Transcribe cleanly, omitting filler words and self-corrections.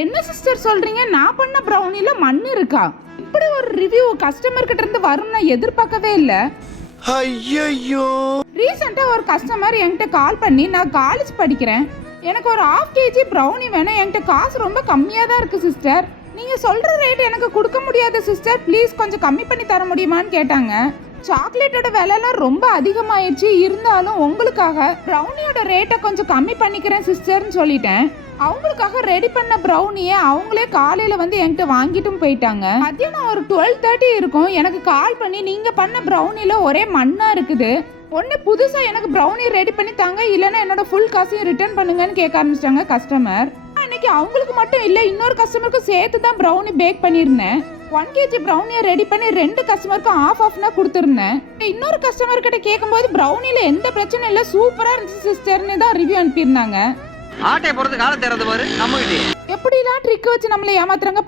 என்ன சிஸ்டர் சொல்றீங்க? நான் பண்ண ப்ரௌனில மண் இருக்கா? இப்படி ஒரு ரிவ்யூ கஸ்டமர் கிட்ட இருந்து வரும்னு நான் எதிர்பார்க்கவே இல்ல. ஐயோ, ரீசெண்டா ஒரு கஸ்டமர் என்கிட்ட கால் பண்ணி, நான் காலேஜ் படிக்கிறேன், எனக்கு ஒரு 1/2 kg ப்ரௌனி வேணும், என்கிட்ட காசு ரொம்ப கம்மியா தான் இருக்கு சிஸ்டர், நீங்க சொல்ற ரேட் எனக்கு கொடுக்க முடியாது சிஸ்டர், ப்ளீஸ் கொஞ்சம் கம்மி பண்ணி தர முடியுமான்னு கேட்டாங்க. சாக்லேட்டோட விலைலாம் ரொம்ப அதிகமாயிடுச்சு, இருந்தாலும் உங்களுக்காக ப்ரௌனியோட ரேட்டை கொஞ்சம் கம்மி பண்ணிக்கிறேன் சிஸ்டர்னு சொல்லிட்டேன். அவங்களுக்காக ரெடி பண்ண ப்ரௌனியை அவங்களே காலையில வந்து என்கிட்ட வாங்கிட்டும் போயிட்டாங்க. மத்தியானம் ஒரு 12:30 இருக்கும், எனக்கு கால் பண்ணி நீங்க பண்ண ப்ரௌனில ஒரே மண்ணா இருக்குது, ஒன்று புதுசா எனக்கு ப்ரௌனி ரெடி பண்ணி தாங்க, இல்லைன்னா என்னோட ஃபுல் காசையும் ரிட்டர்ன் பண்ணுங்கன்னு கேட்க ஆரம்பிச்சிட்டாங்க கஸ்டமர். அன்னைக்கு அவங்களுக்கு மட்டும் இல்லை, இன்னொரு கஸ்டமருக்கும் சேர்த்து தான் ப்ரௌனி பேக் பண்ணியிருந்தேன். 1 kg ப்ரௌனியை ரெடி பண்ணி 2 கஸ்டமருக்கும் ஆஃப்னா கொடுத்துருந்தேன். இன்னொரு கஸ்டமர் கிட்ட கேட்கும்போது ப்ரௌனில எந்த பிரச்சனை இல்லை, சூப்பரா இருந்துச்சு சிஸ்டர்னு தான் ரிவ்யூ அனுப்பியிருந்தாங்க. ஆட்டை போறது காலம் தேர்றது பாரு நம்ம கிட்டே எப்படிலாம் ட்ரிக் வச்சு நம்மளை ஏமாத்துறாங்க.